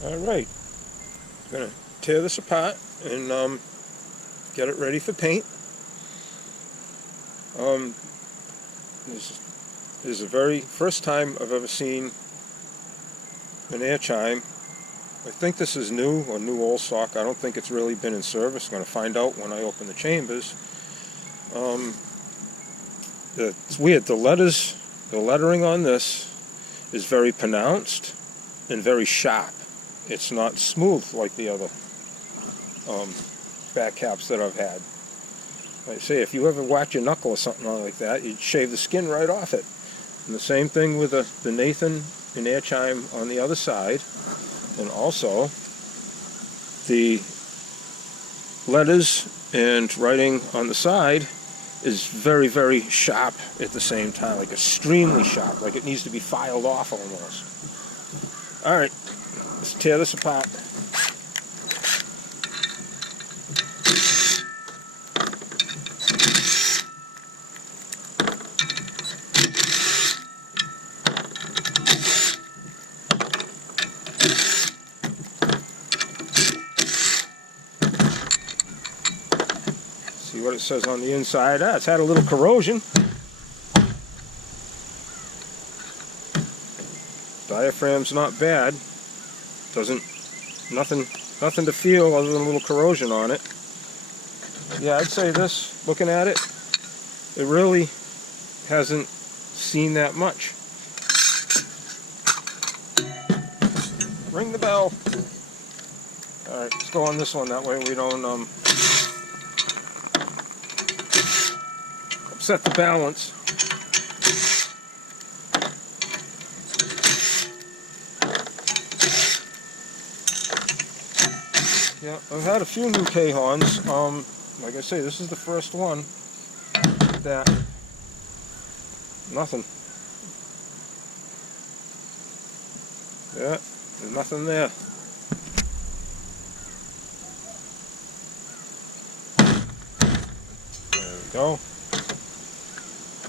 Alright, I'm going to tear this apart and get it ready for paint. This is the very first time I've ever seen an air chime. I think this is new or new old stock. I don't think it's really been in service. I'm going to find out when I open the chambers. It's weird. The lettering on this is very pronounced and very sharp. It's not smooth like the other back caps that I've had. Like I say, if you ever whack your knuckle or something like that, you'd shave the skin right off it. And the same thing with the Nathan and air chime on the other side. And also, the letters and writing on the side is very, very sharp at the same time, like extremely sharp, like it needs to be filed off almost. Alright, let's tear this apart. See what it says on the inside. It's had a little corrosion. Diaphragm's not bad. Nothing to feel other than a little corrosion on it. Yeah, I'd say this, looking at it, it really hasn't seen that much. Ring the bell. Alright, let's go on this one, that way we don't upset the balance. Yeah, I've had a few new K-Hons. Like I say, this is the first one that nothing. Yeah, there's nothing there. There we go.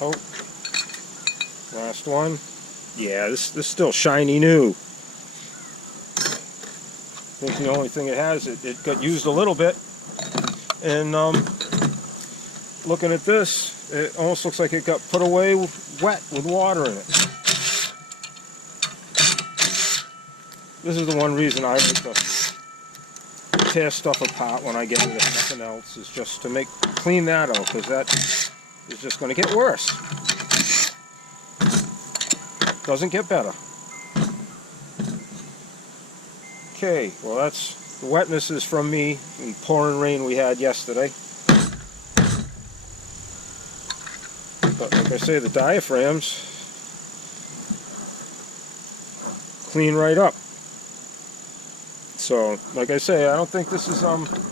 Oh, last one. Yeah, this is still shiny new. I think the only thing it has, it got used a little bit. And looking at this, it almost looks like it got put away wet with water in it. This is the one reason I like to tear stuff apart when I get it, if nothing else, is just to clean that out, because that is just going to get worse. Doesn't get better. Okay, well the wetness is from me and pouring rain we had yesterday. But like I say, the diaphragms clean right up. So, like I say, I don't think this has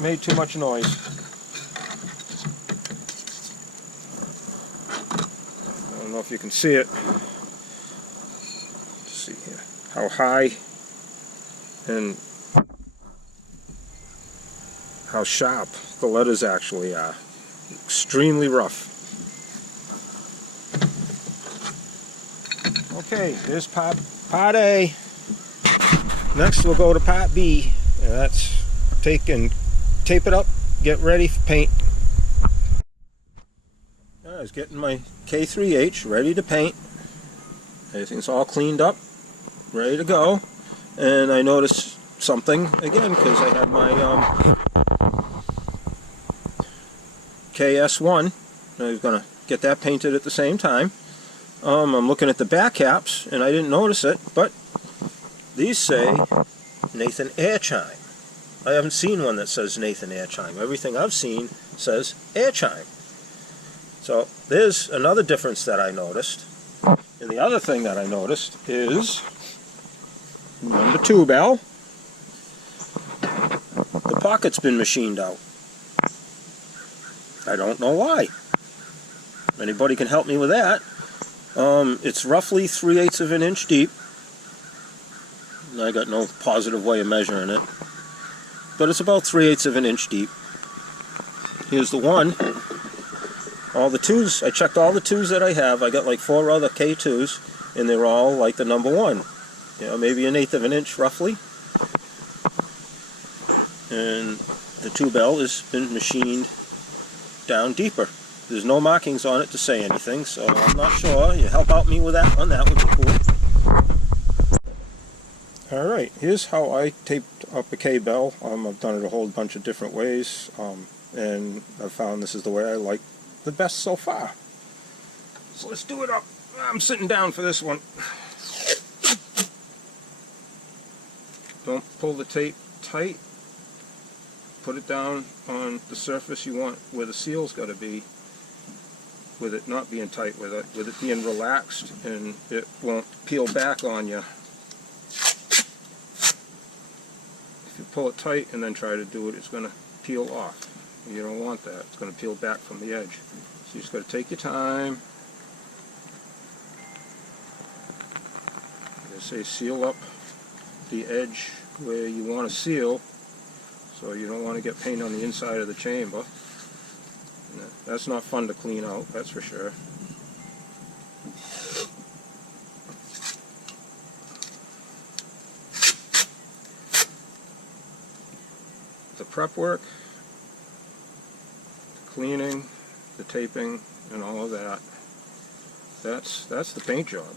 made too much noise. I don't know if you can see it. Let's see here. How high and how sharp the letters actually are. Extremely rough. Okay, here's part A. Next we'll go to part B, and that's take and tape it up, get ready for paint. I was getting my K-3H ready to paint. Everything's all cleaned up, ready to go. And I noticed something again, because I had my KS1. I was going to get that painted at the same time. I'm looking at the back caps, and I didn't notice it, but these say Nathan Air Chime. I haven't seen one that says Nathan Air Chime. Everything I've seen says Air Chime. So there's another difference that I noticed. And the other thing that I noticed is number 2 bell. The pocket's been machined out. I don't know why. If anybody can help me with that. It's roughly 3/8 of an inch deep. I got no positive way of measuring it, but it's about 3/8 of an inch deep. Here's the one. All the 2s, I checked all the 2s that I have. I got like 4 other K2s, and they're all like the number 1. You know, maybe 1/8 of an inch roughly. and the two-bell has been machined down deeper. There's no markings on it to say anything, so I'm not sure. You help out me with that one, that would be cool. Alright, here's how I taped up a K-bell. I've done it a whole bunch of different ways, and I've found this is the way I like the best so far. So let's do it up. I'm sitting down for this one. Don't pull the tape tight. Put it down on the surface you want, where the seal's got to be, with it not being tight with it being relaxed, and it won't peel back on you. If you pull it tight and then try to do it, it's going to peel off. You don't want that. It's going to peel back from the edge. So you just got to take your time. They say seal up the edge where you want to seal, so you don't want to get paint on the inside of the chamber. That's not fun to clean out, that's for sure. The prep work, the cleaning, the taping, and all of that, that's the paint job.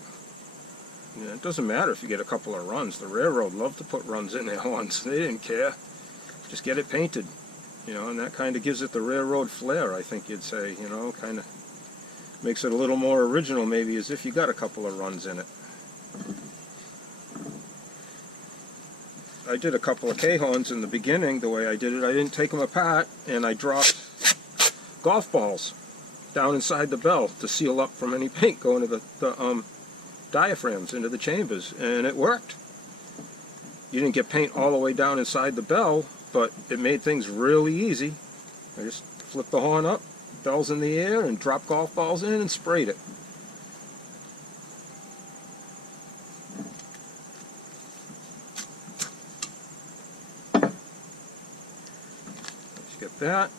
Yeah, it doesn't matter if you get a couple of runs. The railroad loved to put runs in there once. They didn't care. Just get it painted, you know, and that kind of gives it the railroad flair, I think you'd say, you know, kind of makes it a little more original, maybe, as if you got a couple of runs in it. I did a couple of K-horns in the beginning. The way I did it, I didn't take them apart, and I dropped golf balls down inside the bell to seal up from any paint going to the diaphragms, into the chambers, and it worked. You didn't get paint all the way down inside the bell, but it made things really easy. I just flipped the horn up, bells in the air, and dropped golf balls in and sprayed it. Let's get that.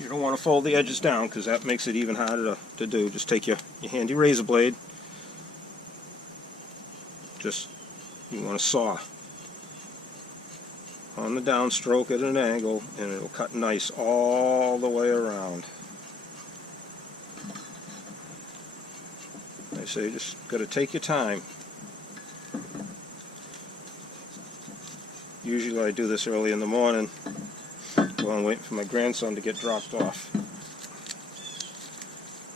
You don't want to fold the edges down because that makes it even harder to do. Just take your handy razor blade. You want to saw on the downstroke at an angle, and it'll cut nice all the way around. I say just got to take your time. Usually I do this early in the morning while I'm waiting for my grandson to get dropped off.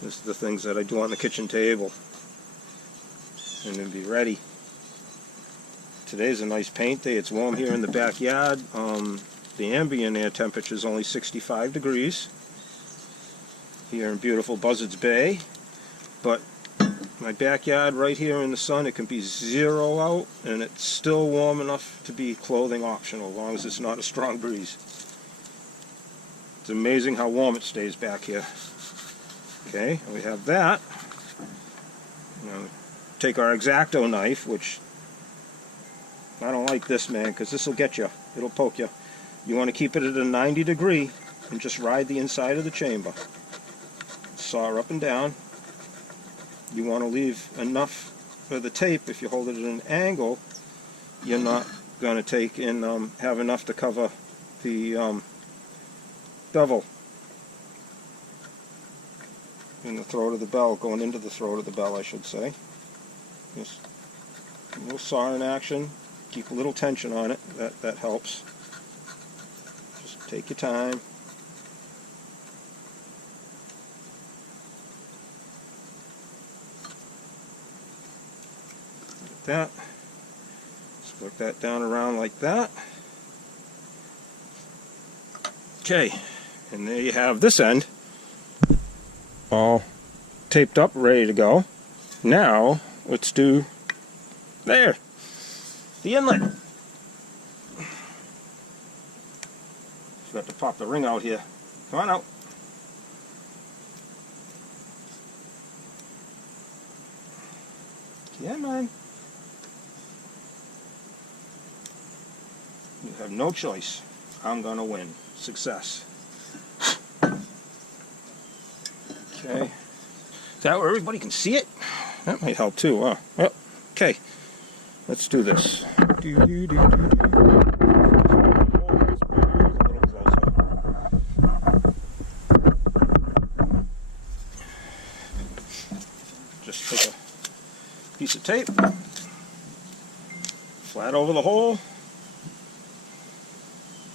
This is the things that I do on the kitchen table, and then be ready. Today's a nice paint day. It's warm here in the backyard. The ambient air temperature is only 65 degrees here in beautiful Buzzards Bay, but my backyard right here in the sun, it can be 0 out, and it's still warm enough to be clothing optional, as long as it's not a strong breeze. It's amazing how warm it stays back here. Okay, we have that. Now, take our X-Acto knife, which I don't like this, man, because this will get you. It'll poke you. You want to keep it at a 90 degree and just ride the inside of the chamber. Saw up and down. You want to leave enough for the tape. If you hold it at an angle, you're not going to take and have enough to cover the bevel in the throat of the bell, going into the throat of the bell, I should say. Just a little saw in action. Keep a little tension on it. That helps. Just take your time. Like that. Just work that down around like that. Okay, and there you have this end all taped up, ready to go. Now let's do there. The inlet. Forgot to pop the ring out here. Come on out. Yeah, man. You have no choice. I'm gonna win. Success. Okay. Is that where everybody can see it? That might help too. Well, okay. Let's do this. piece of tape, flat over the hole,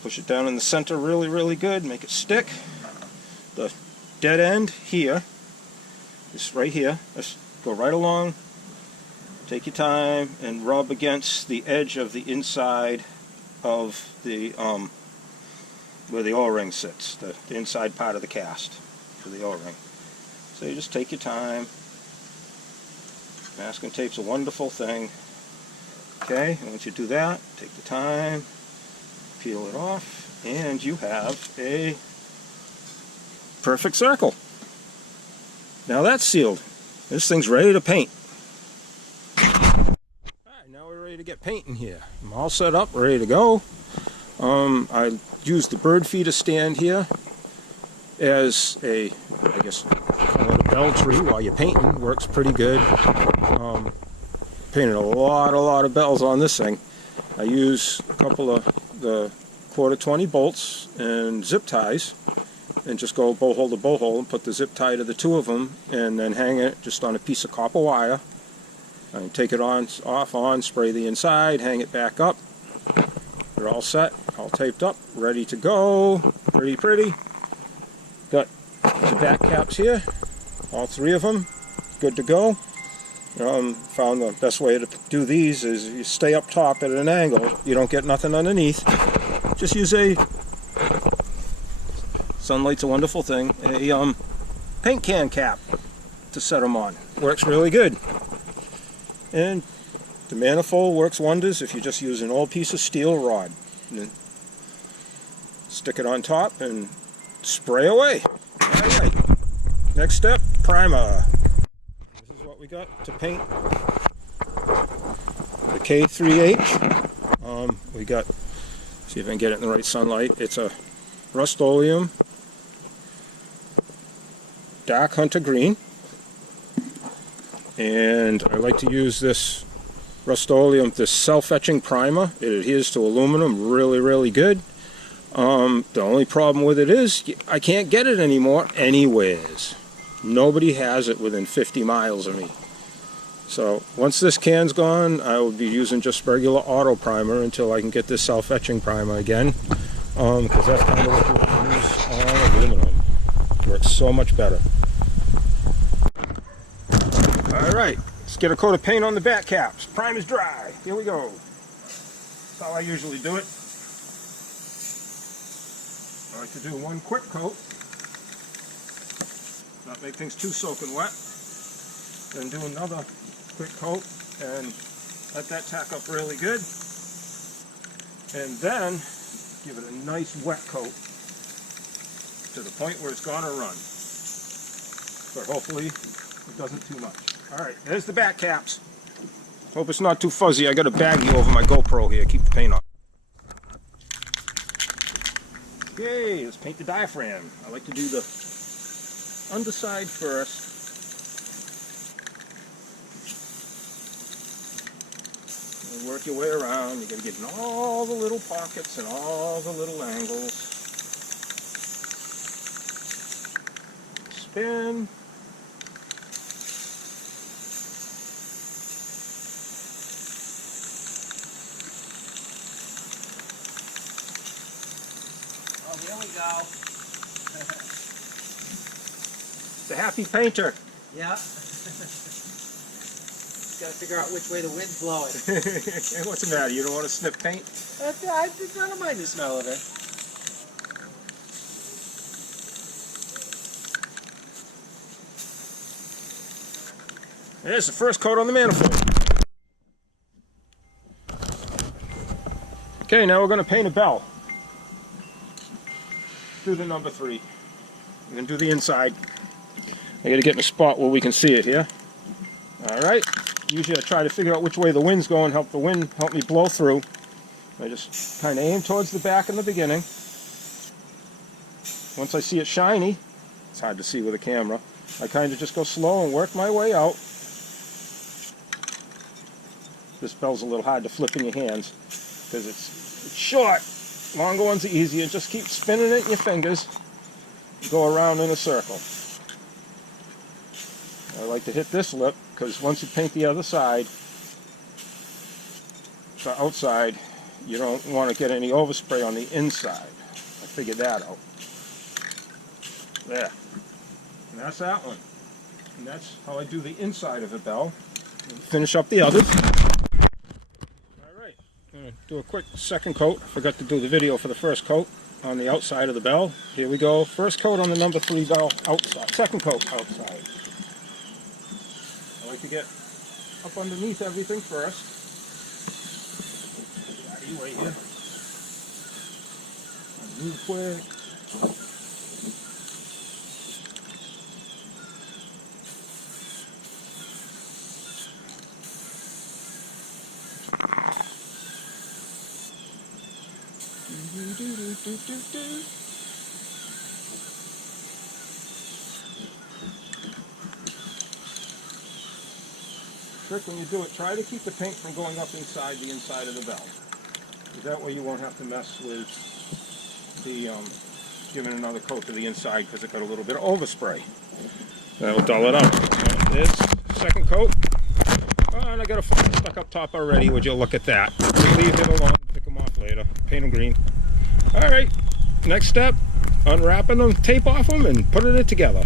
push it down in the center really, really good, make it stick. The dead end here, this right here, just go right along, take your time, and rub against the edge of the inside of the, where the O-ring sits, the inside part of the cast for the O-ring. So you just take your time. Masking tape's a wonderful thing. Okay, and once you do that, take the time, peel it off, and you have a perfect circle. Now that's sealed. This thing's ready to paint. Alright, now we're ready to get painting here. I'm all set up, ready to go. I used the bird feeder stand here as a, I guess, call it a bell tree while you're painting. Works pretty good. Painted a lot of bells on this thing. I use a couple of the 1/4 bolts and zip ties, and just go bow hole to bow hole and put the zip tie to the two of them, and then hang it just on a piece of copper wire. And take it on, spray the inside, hang it back up. They're all set, all taped up, ready to go. Pretty. Got the back caps here, all 3 of them, good to go. Found the best way to do these is you stay up top at an angle, you don't get nothing underneath. Just use a, sunlight's a wonderful thing, a paint can cap to set them on. Works really good. And the manifold works wonders if you just use an old piece of steel rod. And then stick it on top and spray away. Alright, next step, primer. This is what we got to paint the K-3H. We got, see if I can get it in the right sunlight, it's a Rust-Olium Dark Hunter Green. And I like to use this Rust-Oleum, this self-etching primer. It adheres to aluminum really good. The only problem with it is I can't get it anymore anywheres. Nobody has it within 50 miles of me. So once this can's gone, I will be using just regular auto primer until I can get this self-etching primer again, because that's kind of what you want to use on aluminum. It works so much better. Alright, let's get a coat of paint on the back caps. Prime is dry. Here we go. That's how I usually do it. I like to do one quick coat, not make things too soaking wet. Then do another quick coat and let that tack up really good. And then give it a nice wet coat to the point where it's going to run. But hopefully it doesn't too much. Alright, there's the back caps. Hope it's not too fuzzy. I got a baggie over my GoPro here. Keep the paint on. Okay, let's paint the diaphragm. I like to do the underside first. And work your way around. You got to get in all the little pockets and all the little angles. Spin. Here we go. It's a happy painter. Yeah. Got to figure out which way the wind's blowing. What's the matter? You don't want to sniff paint? I don't mind the smell of it. There's the first coat on the manifold. Okay, now we're going to paint a bell. Do the number 3. We're going to do the inside. I got to get in a spot where we can see it here. Alright. Usually I try to figure out which way the wind's going, help me blow through. I just kind of aim towards the back in the beginning. Once I see it shiny, it's hard to see with a camera, I kind of just go slow and work my way out. This bell's a little hard to flip in your hands because it's short. Longer ones are easier. Just keep spinning it in your fingers. Go around in a circle. I like to hit this lip because once you paint the other side, the outside, you don't want to get any overspray on the inside. I figured that out. There. And that's that one. And that's how I do the inside of the bell. Finish up the others. Alright, I'm going to do a quick second coat. I forgot to do the video for the first coat on the outside of the bell. Here we go. First coat on the number 3 bell outside. Second coat outside. I like to get up underneath everything first. Wait here. Move quick. Trick when you do it, try to keep the paint from going up inside the inside of the bell. That way you won't have to mess with the giving another coat to the inside because it got a little bit of overspray. That'll dull it out. There's the second coat. Oh, and I got a foot stuck up top already. Would you look at that? Leave it alone. Pick them off later. Paint them green. All right. Next step, unwrapping them, tape off them, and putting it together.